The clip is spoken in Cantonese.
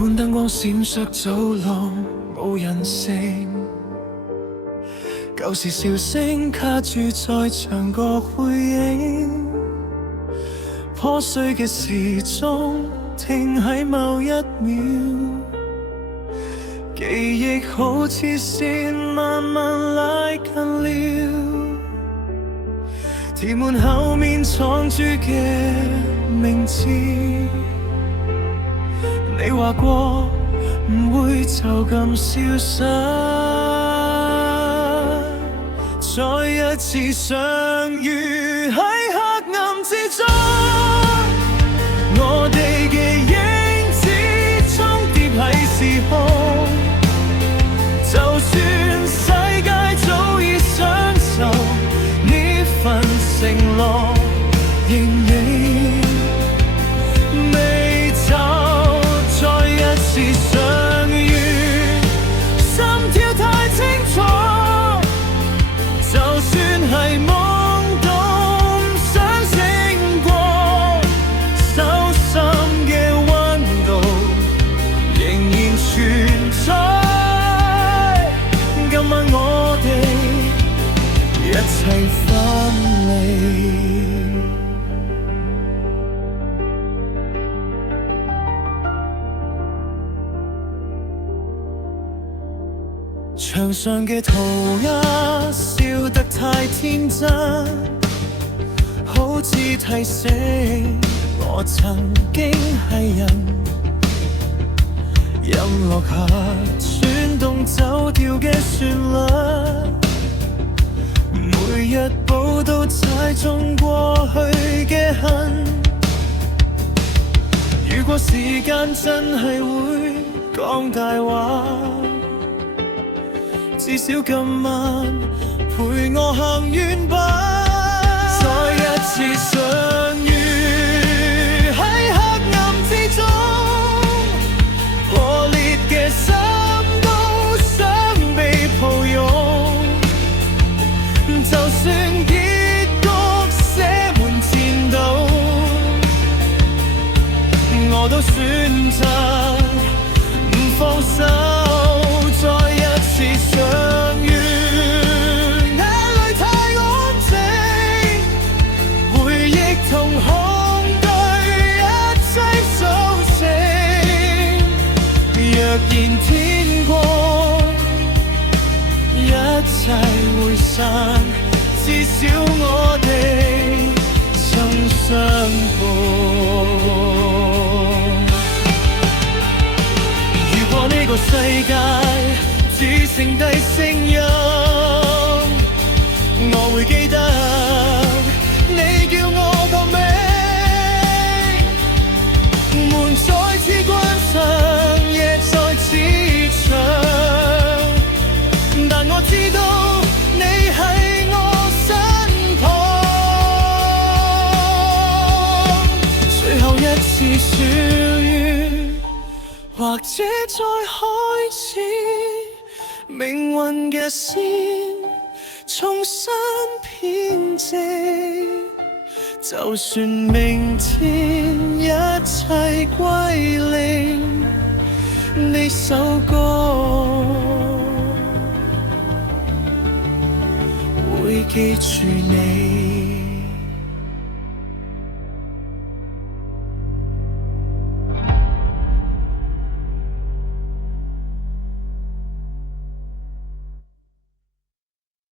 半燈光閃爍走廊冇人性，舊時笑聲卡住在牆角背影，破碎嘅時鐘停喺某一秒，記憶好似線慢慢拉近了，填滿後面藏住嘅名字。你話過唔會就咁消失，再一次相遇喺黑暗之中，我哋嘅影子重疊喺時空，就算世界早已相受，呢份承諾仍然未走。再一次相遇，心跳太清楚，就算係懵懂想醒過，手心嘅溫度仍然存在。今晚我哋一齊分離。牆上嘅塗鴉笑得太天真，好似提醒我曾經係人。音樂下轉動走調嘅旋律，每一步都踩中過去嘅恨。如果時間真係會講大話，至少今晚陪我行遠吧。再一次相遇喺黑暗之中，破裂嘅心都想被抱擁，就算結局寫滿戰鬥，我都選擇唔放手。再一次相遇，眼淚太安靜，回憶同恐懼一齊甦醒。若然天光一切會散，至少我哋曾相伴。如果呢個世界只剩低聲音，我會記得你叫我個名，門再次關上，夜再次長，但我知道你喺我身旁。最後一次相遇，或者再開始命運嘅線，重新編織。就算明天一切歸零，呢首歌會記住你。